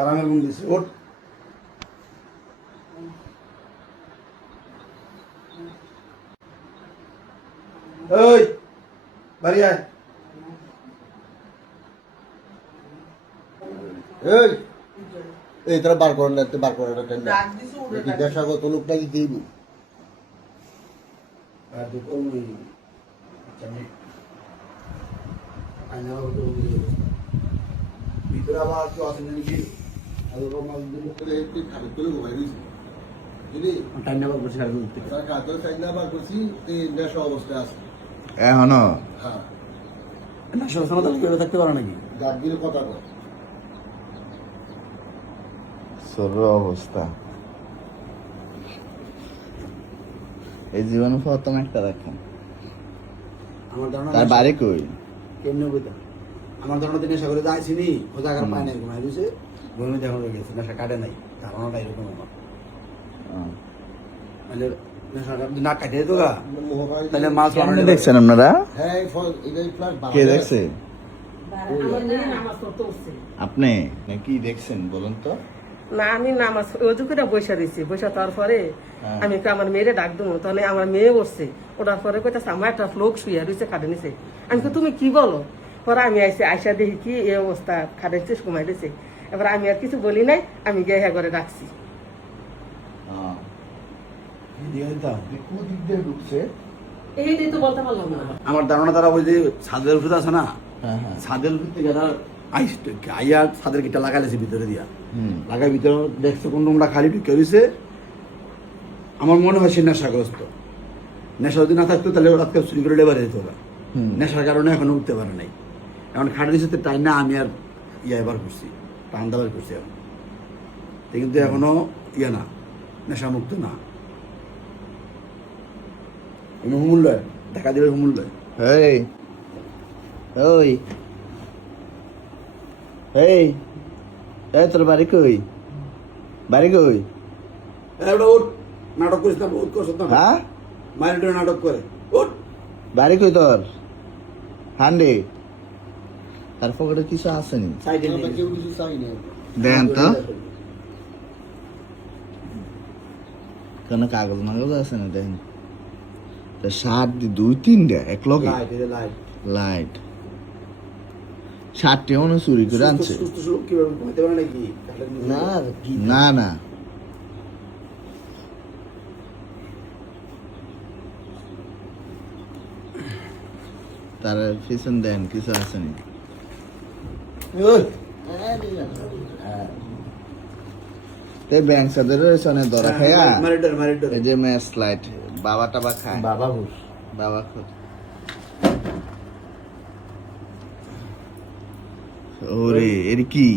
আরামের ঘুম দিছে ওঠ ওই বাড়ি আয় এই তোরা বার করেন না বার করেন না জিজ্ঞাসাগত লোক নাকি দিব আর দেখো ওই ভিতরে আবার কেউ আসেন নাকি এখনো থাকতে পারে নাকি কথা সর্ব অবস্থা এই জীবনে প্রথম একটা দেখেন আমার ধারণা তার বাড়ি কই কেমনে বইতা আমার ধারণা নেশা করে যাইছি নি ও জায়গার পায় না ঘুমাই দিয়েছে ঘুমে দেখো হয়ে গেছে নেশা কাটে নাই ধারণাটা এরকম আমার মানে নেশা না কাটে তো গা তাহলে মাছ কেমনে দেখছেন আপনারা হ্যাঁ কে দেখছে আপনি নাকি দেখছেন বলুন তো না আমি নামাজ ওজু করে বসে দিছি বসে তার পরে আমি আমার মেয়েরে ডাক দেবো তাহলে আমার মেয়ে বসছে ওটার পরে কইতাছে আমার একটা লোক শুয়ে রয়েছে খাটে নিছে আমি তুমি কি বলো পরে আমি আইসি আইসা দেখি কি এই অবস্থা খাটে ঘুমাই দিছে এবার আমি আর কিছু বলি নাই আমি গিয়ে হ্যাঁ করে ডাকছি এইটাই তো বলতে পারলাম না আমার ধারণা তারা ওই যে ছাদের ওষুধ আছে না ছাদের ওষুধ থেকে যারা আইয়া ছাদের কিটা লাগাইছে ভিতরে দিয়া লাগাই ভিতরে দেখছে কোন রুমটা খালি ঢুকে রয়েছে আমার মনে হয় সে নেশাগ্রস্ত নেশা যদি না থাকতো তাহলে রাতকে চুরি করে লেবারে যেত ওরা নেশার কারণে এখনো উঠতে পারে নাই এখন খাটে দিচ্ছে তাই না আমি আর এবার করছি টান দাবার করছি এখন কিন্তু এখনো না নেশামুক্ত না হুমুল লয় দেখা দিলে হুমুল লয় এই ওই এই এই তোর বাড়ি কই বাড়ি কই উঠ নাটক করিস না বহুত করছ তো হ্যাঁ মাইন্ড নাটক করে উঠ বাড়ি কই তোর হান্ডি তার পকেটে কিছু আসেনি সাইডে কেউ কিছু চাই না দেখেন তো কোনো কাগজ মাগজ আছে না দেখেন শার্ট দুই তিনটা এক লগে লাইট লাইট শার্টটি মনে চুরি করে আনছে কিভাবে ঘুমাইতে পারে নাকি না না না তার পিছন দেন কিছু আসেনি ব্যাংক সাদের ধরা খায়া এই যে ম্যাচ লাইট বাবা টাবা খায় বাবা ঘুষ বাবা খোঁজ ওরে এর কি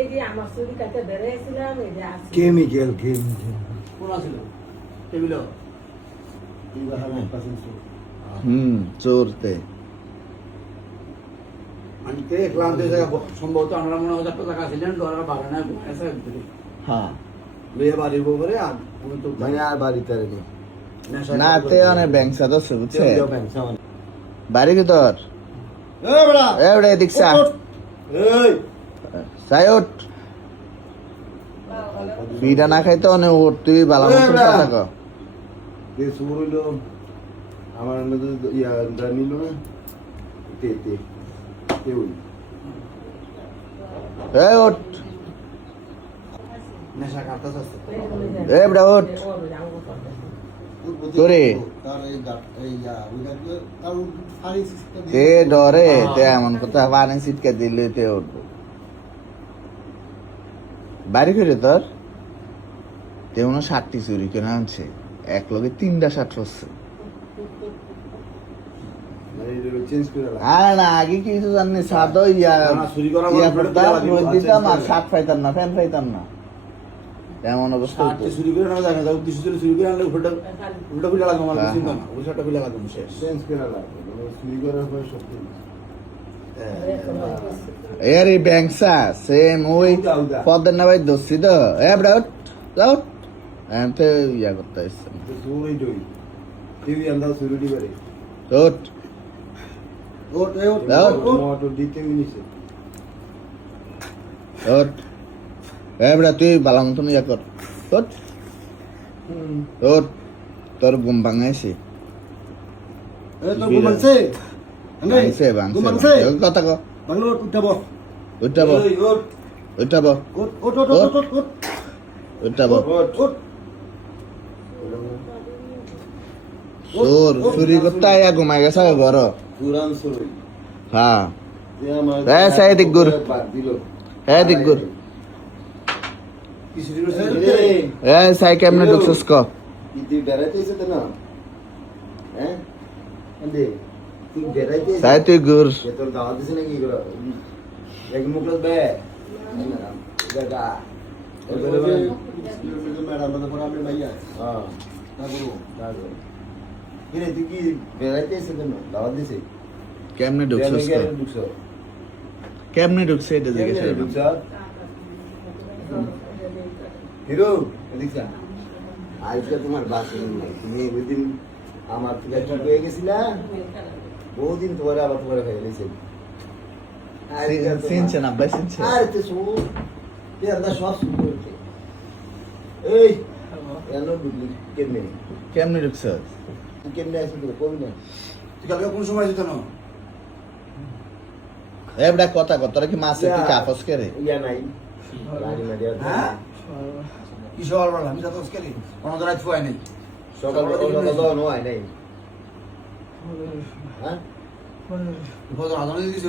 এই যে আমার চুরি কাটতে বেড়েছিলাম এই যে কেমিক্যাল কোন আছিল টেবিল চোরতে আনতে ক্লান্তি জায়গা সম্ভবত আমরা মনে হয় টাকা ছিলেন ডলার বাড়ে না ঘুমাইছে হ্যাঁ লইয়া বাড়ির বলে আর আমি তো মানে আর বাড়িতে রেখে না তে অনেক ব্যাংক সাদ আছে বুঝছে বাড়ি কি তোর এবারে দেখছা সাইট ফিটা না খাইতে অনেক ওর তুই বালা মতন কথা কও যে সুর হইল আমার নিল না তে তে ওই এই ওঠ নেশা কাটতাছ এই বড় ওঠ তোরে তে ডরে তে এমন কথা পানি ছিটকে দিলে তে উঠবো বাড়ি করে তোর তে মনে 60টি চুরি করে আনছে এক লগে 3টা শার্ট হচ্ছে না আগে কিছু জানি সাদ ইয়া চুরি করা দিতাম আর শার্ট পাইতাম না ফ্যান পাইতাম না এমন অবস্থা হতো। চুরি করে না যায় না, উদ্দেশ্য ছিল চুরি করে আনলে উল্টা খুলে লাগবে, আমার হ্যাঁ, চিন্তা না, ওই শার্টটা খুলে লাগবে শেষ। চেঞ্জ করে লাগবে, চুরি করার পরে সত্যি এর এই ব্যাংসা সেম ওই পদ্মের না ভাই দোষী তো এবড়া যাও এনতে ইয়া করতে আসছে দূরই দই টিভি আন্দাজ চুরি করে ওট ওট ওট দাও। মোটর দিতে মিনিছে ওট এবড়া তুই ভালো মতন ইয়া কর ওট ওট তোর ঘুম ভাঙাইছে এ তো ঘুমানছে ভাঙছে ভাঙছে কথা কো বাংলা উঠাবো উঠাবো উঠাবো ওট ওট ওট ওট ওট ওট উঠাবো ওট ওট চোর চুরি করতে আয়া ঘুমাই গেছে ঘর পুরান চুরি হ্যাঁ যে আমার এ সাই দিগুর বাদ দিল এ দিগুর কি চুরি করছে? এ সাই কেমনে ঢুকছস ক তুই বেড়াইতেছিস তো না হ্যাঁ আন্দে তুই বেড়াইতেছিস সাই তুই গুর তোর দাওয়াত দিছে নাকি করে এক মুখলত বে জায়গা ম্যাডাম পর আমি ভাইয়া হ্যাঁ তারপর কিরে তুই কি বেড়াইতেছিস কেন দাওয়াত দিছে কেমনে ঢুকছস ক ঢুকছো কেমনে ঢুকছে এটা জিজ্ঞেস করলাম ঢুকছো হিরো এদিকে আজকে তোমার বাসে নাই তুমি ওইদিন আমার থেকে ঠিক হয়ে গেছিলা বহুদিন তোমার আবার তোমার হয়ে গেছে সিনছেন আব্বাই সিনছেন আরে তো শো এ আদা সব শুরু করতে এই কেন বুঝলি কেমনে কেমনে ঢুকছস তুই কেমনে আসিস তোর কবি না তুই কালকে কোন সময় যেত না? এবড়া কথা কর তোরা কি মাছে তুই কাফস করে ইয়া নাই গাড়ি মারিয়া হ্যাঁ? কি সকালবেলা? আমি যাতে আজকে কোনো রাত ফুয়াই নাই। সকাল সকাল নয় নাই হ্যাঁ ফজর আজান দিয়ে দিছে।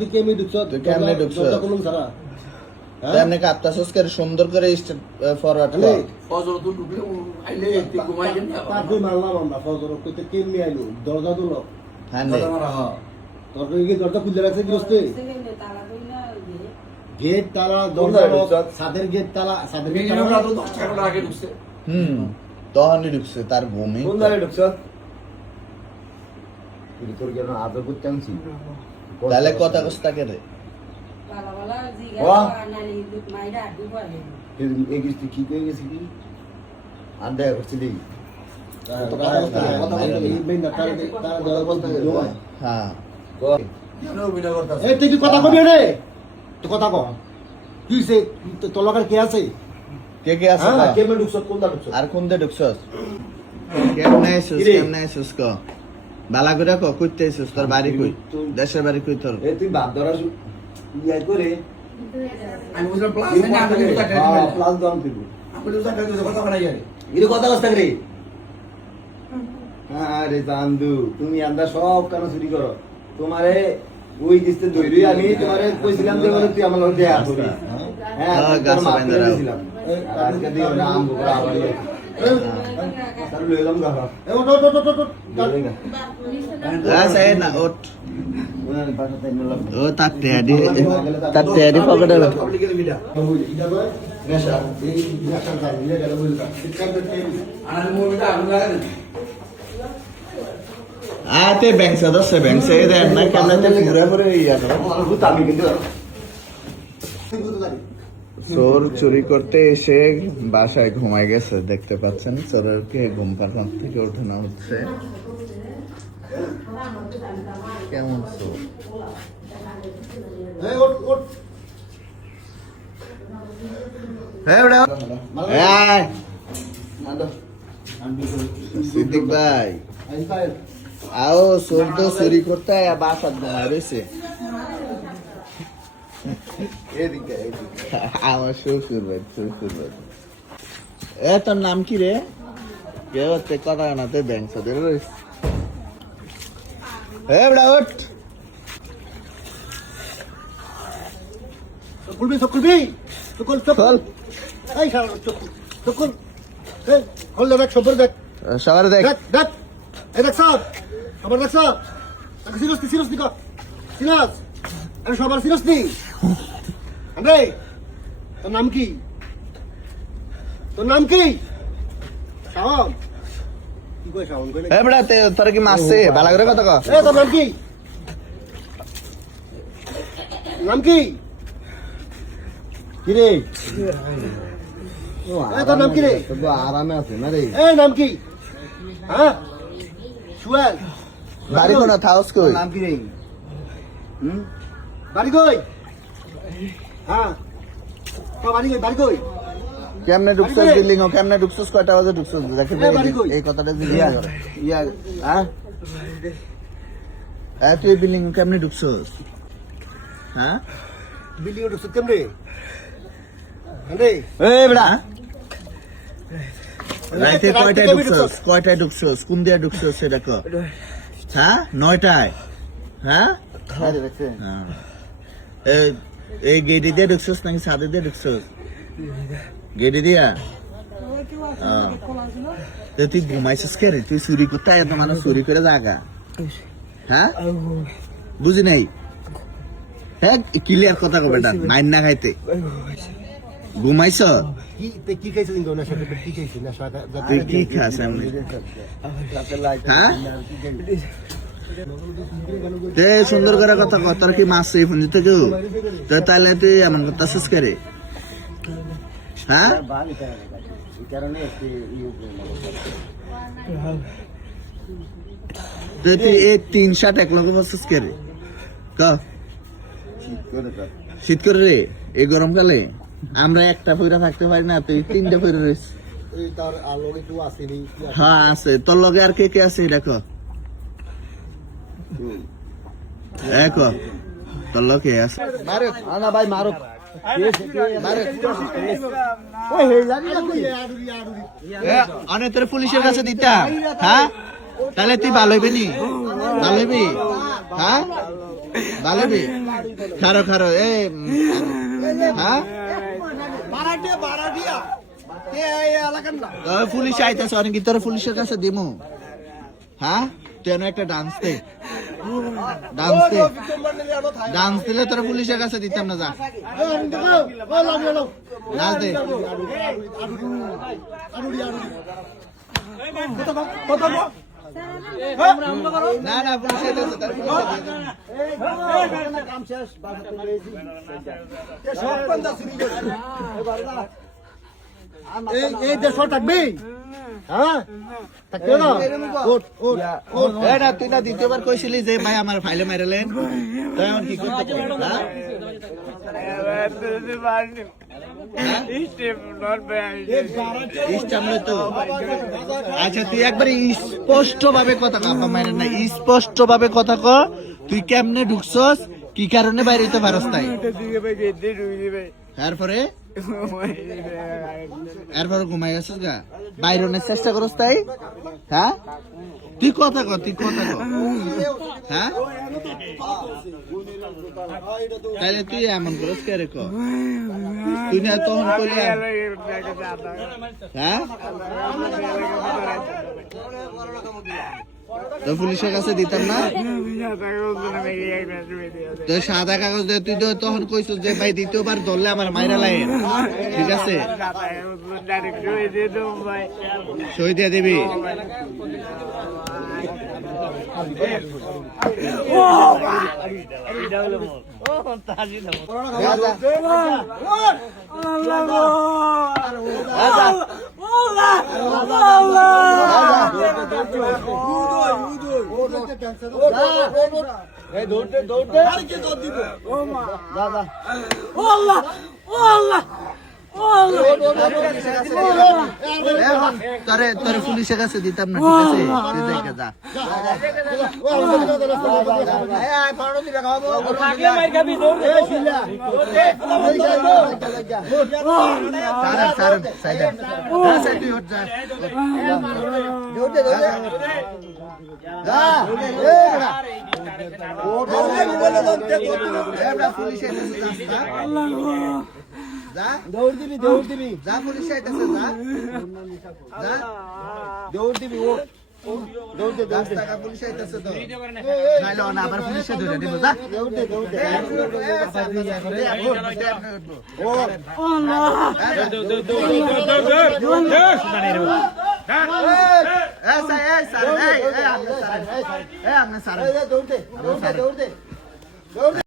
তুই কেমনে ঢুকছো তুই কেমনে ঢুকছো? কলম সারা তেমনি কাপ্তাছস করে সুন্দর করে স্টেপ ফরওয়ার্ড কর ফজর তুই ঢুকলে আইলে তুই ঘুমাই গেলি আবার। তারপরে মারলাম আমরা ফজর কইতে কেমনে আইলো দরজা দিল হ্যাঁ কথা মারা, হ্যাঁ। তোর কি দরজা খুলে রাখছে গৃহস্থে গেট তালা দরজা ছাদের গেট তালা ছাদের গেট মিনিমাম তালা রাত 10টা 11টা আগে ঢুকছে। তখনই ঢুকছে তার ভূমি কোন ধারে ঢুকছ তুই তোর কেন আদর করতে আনছি তাহলে কথা কস্তা কে রে এই গিস্তি কি কই গেছি কি আর দেখা করছিলি হ্যাঁ কেন অভিনয় করতাছে? এই তুই কি কথা কবি রে তুই কথা কর কি সে তোর লোকের কে আছে কে কে আছে হ্যাঁ ক? কেমনে ঢুকছ কোনটা ঢুকছ আর কোন দে ঢুকছস কেমনে আইছস কিরে? কেমনে আইছস ক বালা করে ক কইতে আইছস তোর বাড়ি কই দেশের বাড়ি কই তোর এই তুই বাপ ধরা ইয়া করে আমি বুঝলাম প্লাস না, আমি বুঝলাম টাকা দিবেন। প্লাস দাম তুই আমি বুঝলাম টাকা দিবেন, কথা বানাই যাবে। এটা কথা কস্তা রে আরে চান্দু তুমি আমরা সব কেন চুরি করো তোমারে ওই কিস্তে ধরি আমি তোমারে কইছিলাম যে বলে তুই আমার লগে দেয়া করি হ্যাঁ হ্যাঁ, গাছ বাইন্দা রাও। আজকে দিও না আম বড় আবার তার লইলাম গা এ ওট ওট ওট ওট আচ্ছা এই না ওট ও তার টেডি পকেটে পাবলিক এর ভিডিও। আর মুভিটা আমি লাগাই না। আতে ব্যাংসা দছে ব্যাংসা এ দেন না কেমনে পুরা করে ইয়া করে আমি কিন্তু চোর চুরি করতে এসে বাসায় ঘুমাই গেছে দেখতে পাচ্ছেন চোরকে ঘুম পাড়ান থেকে ওঠানো হচ্ছে কেমন চোর এই ওট ওট হ্যাঁ ওটা এই সিদ্দিক ভাই আও চোর তো চুরি করতে বাসা ঘুমাই রয়েছে আমার শ্বশুর ভাই এ তোর নাম কি রে কে হচ্ছে কথা না তুই ব্যাংক সাথে এ বড়া ওঠ খুলবি সব খুলবি চকুল চকুল এই খারাপ চকুল চকুল এই খোল দেখ সবর দেখ সবার দেখ দেখ দেখ এই দেখ সব সবার দেখ সব সিরিয়াসলি কর সিরিয়াস আরে সবার সিরিয়াসলি আরে তোর নাম কি তোর নাম কি? শাওন। কি কই শাওন কই? এ বেটা তোর কি মারছে ভালো করে কথা কও। তোর নাম কি? নাম কি? কি রে? তোর নাম কি রে? আরামে আছে না রে। নাম কি? হ্যাঁ সুয়েল। বাড়ি কোন থাউস কই? নাম কি রে? বাড়ি কই? হ্যাঁ বাড়ি কই? বাড়ি কই? কেমনে ঢুকছস বিল্ডিং ও কেমনে ঢুকছস কয়টা বাজে ঢুকছস দেখে বাড়ি কই? এই কথাটা জিজ্ঞাসা করে হ্যাঁ তুই বিল্ডিং কেমনে ঢুকছস হ্যাঁ বিল্ডিং এ ঢুকছিস কেমনে? রে এই বেটা রাতে কয়টায় ঢুকছস কোন দিয়া ঢুকছস সেটা কো হ্যাঁ 9টায় হ্যাঁ হ্যাঁ এই গেটে দিয়ে ঢুকছস নাকি ছাদে দিয়ে ঢুকছস গেটে দিয়া তুই ঘুমাইছিস কে রে তুই চুরি করতে এত মানুষ চুরি করে জাগা হ্যাঁ বুঝি নাই হ্যাঁ ক্লিয়ার কথা কবে না মাইন না খাইতে ঘুমাইছ কি খাইছিস ইন্দো না সাথে কি খাইছিস না সাথে তুই কি খাস এমনি হ্যাঁ তে সুন্দর করে কথা কর তোর কি মাছ এই ফোন দিতে কেউ তো তাহলে তুই এমন কথা শেষ করে হ্যাঁ তুই এই 3 এক লোক শেষ করে ক শীত করে রে এই গরমকালে আমরা একটা ফইরা থাকতে পারি না তুই 3টা ফইরা রইস তার আলোকে কেউ আসেনি হ্যাঁ আছে তোর লগে আর কে কে আছে দেখো দেখো তোর লগে আছে মারো আনা ভাই মারো অনেক তোর পুলিশের কাছে দিতাম হ্যাঁ তাহলে তুই ভালো হইবি নি ভালো হইবি হ্যাঁ ভালো হইবি খারো খারো এ হ্যাঁ পুলিশ আইতেছে অনেক তোর পুলিশের কাছে দিমু হ্যাঁ তুই একটা ডান্স দে ডান্স দিলে তোর পুলিশের কাছে দিতাম না যা নাচ দে না না পুলিশ আইতেছে তোর এই দেশ থাকবি হ্যাঁ থাকবে না এটা তুই না দ্বিতীয়বার কইছিলি যে ভাই আমার ফাইলে মাইরালেন তো এখন কি করতে আচ্ছা তুই একবারে স্পষ্ট ভাবে কথা কর মাইরেন না স্পষ্ট ভাবে কথা ক তুই কেমনে ঢুকছস কি কারণে বাইরে হইতে পারস তাই তারপরে এরপরে ঘুমাই গেছিস গা বাইরনের চেষ্টা করস তাই হ্যাঁ তুই কথা কর হ্যাঁ তাহলে তুই এমন করস কে রে ক তুই না তখন কইলি হ্যাঁ তো পুলিশের কাছে দিতাম না তো সাদা কাগজ দিয়ে তুই তো তখন কইছিস যে ভাই দ্বিতীয়বার ধরলে আমার মাইরা লাগে ঠিক আছে সই দিয়ে দিবি তোরে পুলিশের কাছে দিতাম না ঠিক আছে যা দৌড় দিবি যা পুলিশ আইতাছে যা দৌড় দিবি ও দৌড়তে গাছ দৌড়তে টাকা পুলিশ আইতাছে তো নাইলে না আবার পুলিশে ধরে দিব যা দৌড়তে দৌড়তে ও আপনি স্যার দৌড়তে দৌড়তে দৌড়তে